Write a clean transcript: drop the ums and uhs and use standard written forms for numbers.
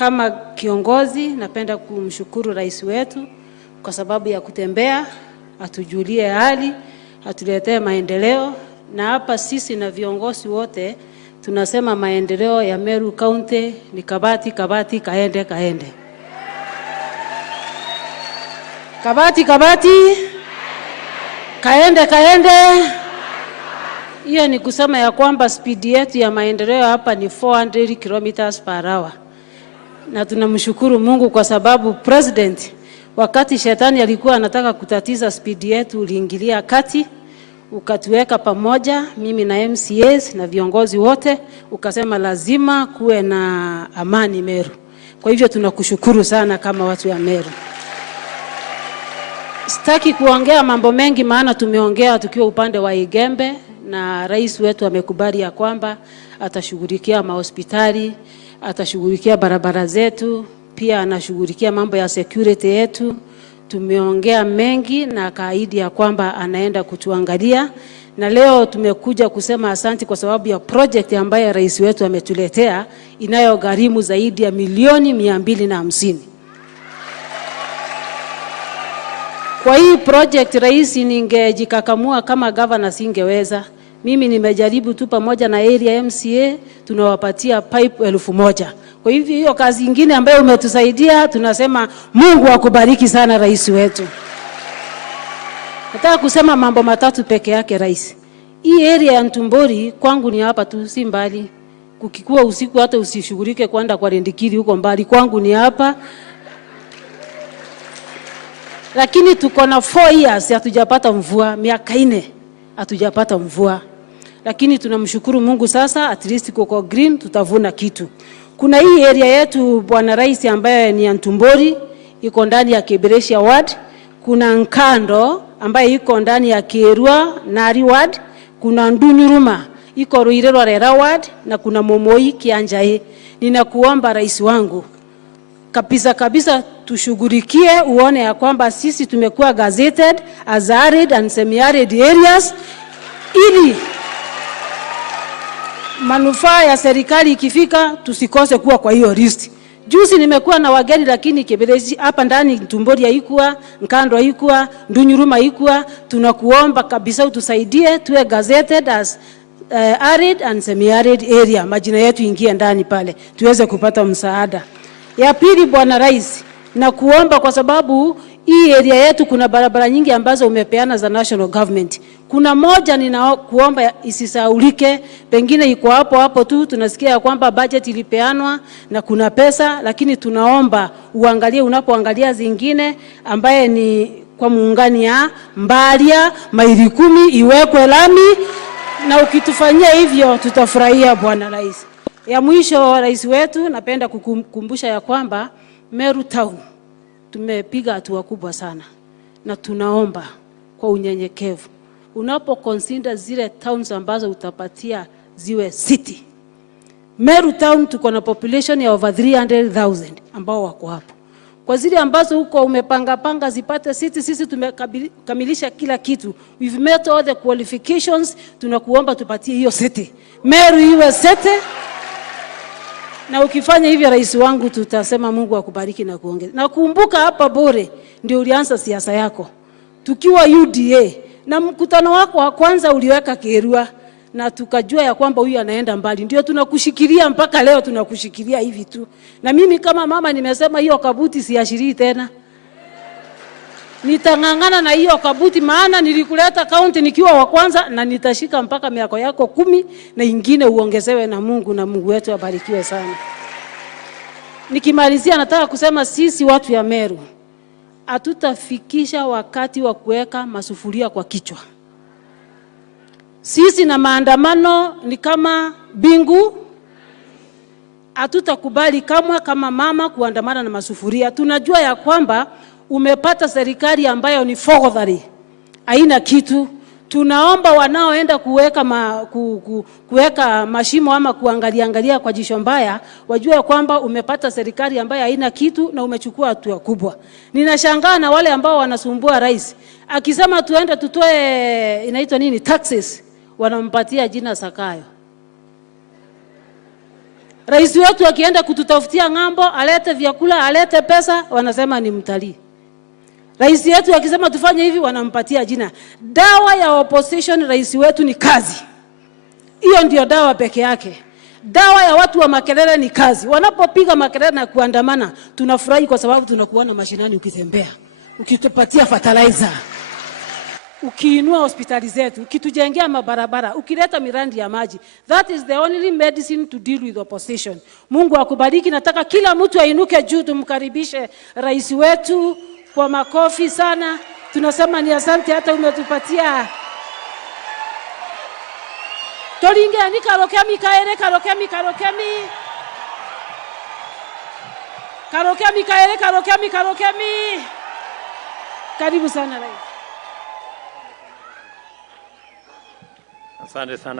Kama kiongozi napenda kumshukuru rais wetu kwa sababu ya kutembea, atujulie hali, atuletee maendeleo, na hapa sisi na viongozi wote tunasema maendeleo ya Meru County ni kabati kaende. Kabati kaende. Hiyo ni kusema ya kwamba speed yetu ya maendeleo hapa ni 400 kilometers per hour. Na tunamshukuru Mungu kwa sababu president, wakati shetani alikuwa anataka kutatiza speed yetu, uliingilia kati, ukatuweka pamoja, mimi na MCAs na viongozi wote, ukasema lazima kuwe na amani Meru. Kwa hivyo tunakushukuru sana kama watu wa Meru. Sitaki kuongea mambo mengi maana tumeongea tukiwa upande wa Igembe, na rais wetu amekubali ya kwamba atashughulikia mahospitali, atashughulikia barabara zetu, pia anashughulikia mambo ya security yetu. Tumeongea mengi na kaahidi ya kwamba anaenda kutuangalia, na leo tumekuja kusema asante kwa sababu ya project ambayo rais wetu ametuletea inayogharimu zaidi ya milioni 250. Kwa hii project rais ningejikakamua kama governor singeweza. Mimi nimejaribu tu pamoja na area MCA tunawapatia pipe 1000. Kwa hivyo hiyo kazi nyingine ambayo umetusaidia tunasema Mungu akubariki sana rais wetu. Nataka kusema mambo matatu peke yake rais. Hii area ya Ntumbori kwangu ni hapa tu, si mbali. Kukikuwa usiku hata usishughulike kwenda kwa Rendikiri huko mbali, kwangu ni hapa. Lakini tuko na 4 years hatujapata mvua, miaka 4 hatujapata mvua. Lakini tunamshukuru Mungu sasa at least kuko green, tutavuna kitu. Kuna hii area yetu bwana rais ambaye ni Ntumbori, iko ndani ya Kiberesia ward. Kuna Nkando ambaye iko ndani ya Kerua Nari ward. Kuna Ndunyuruma iko Ruirero Rera ward, na kuna Momoi Kianjae. Ninakuomba rais wangu kabisa tushughulikie, uone ya kwamba sisi tumekuwa gazetted as arid and semi-arid areas, ili manufaa ya serikali ikifika tusikose kuwa kwa hiyo list. Juzi nimekuwa na wageni lakini Kibelezi hapa ndani Ntumbori haikuwa, Nkando haikuwa, Ndunyuruma haikuwa. Tunakuomba kabisa utusaidie tuwe gazetted as arid and semi-arid area, majina yetu ingie ndani pale tuweze kupata msaada. Ya pili bwana rais, na kuomba kwa sababu hii area yetu kuna barabara nyingi ambazo umepeana za national government. Kuna moja ninakuomba isisaulike, pengine iko hapo tu, tunasikia kwamba budget ilipeanwa na kuna pesa, lakini tunaomba uangalie unapoangalia zingine ambaye ni kwa muungani ya Mbalia maili 10 iwekwe lami, na ukitufanyia hivyo tutafurahia bwana rais. Ya mwisho rais wetu, napenda kukumbusha ya kwamba Meru Town tumepiga hatua kubwa sana, na tunaomba kwa unyenyekevu unapoconsider zile towns ambazo utapatia ziwe city. Meru Town tuko na population ya over 300,000 ambao wako hapo. Kwa zile ambazo huko umepanga zipate city, sisi tumekamilisha kila kitu. We've met all the qualifications, tunakuomba tupatie hiyo city. Meru iwe city. Na ukifanya hivyo rais wangu tutasema Mungu akubariki na kuongeza. Na kumbuka hapa Bore ndio ulianza siasa yako. Tukiwa UDA na mkutano wako wa kwanza uliweka Kerua, na tukajua ya kwamba huyu anaenda mbali. Ndio tunakushikilia mpaka leo, tunakushikilia hivi tu. Na mimi kama mama nimesema hiyo kabuti siashirii tena. Nitangangana na hiyo kabuti maana nilikuleta kaunti nikiwa wa kwanza, na nitashika mpaka miaka yako 10 na ingine uongezewe na Mungu, na Mungu wetu abarikiwe sana. Nikimalizia nataka kusema sisi watu ya Meru hatutafikisha wakati wa kuweka masufuria kwa kichwa. Sisi na maandamano ni kama bingu, hatutakubali kama mama kuandamana na masufuria. Tunajua ya kwamba umepata serikali ambayo ni fogodhari, haina kitu. Tunaomba wanaoenda kuweka mashimo ama kuangalia kwa jisho mbaya wajue kwamba umepata serikali ambayo haina kitu na umechukua hatua kubwa. Ninashangaa na wale ambao wanasumbua rais. Akisema tuende tutoe inaitwa nini taxes, wanampatia jina Sakayo. Rais wetu akienda kututafutia ng'ambo, alete vyakula, alete pesa, wanasema ni mtalii. Rais wetu akisema tufanye hivi, wanampatia jina. Dawa ya opposition rais wetu ni kazi. Hiyo ndio dawa peke yake. Dawa ya watu wa makelele ni kazi. Wanapopiga makelele na kuandamana, tunafurahi kwa sababu tunakuona mashinani ukitembea, ukitupatia fertilizer, ukiinua hospitali zetu, ukitujengea mabarabara, ukileta miradi ya maji. That is the only medicine to deal with opposition. Mungu akubariki. Nataka kila mtu ainuke juu, tumkaribishe rais wetu kwa makofi sana. Tunasema ni asante, hata umetupatia Tolinge karokemi kaere karokemi karokemi karokemi kaere karokemi karokemi. Karibu sana rais. Asante sana.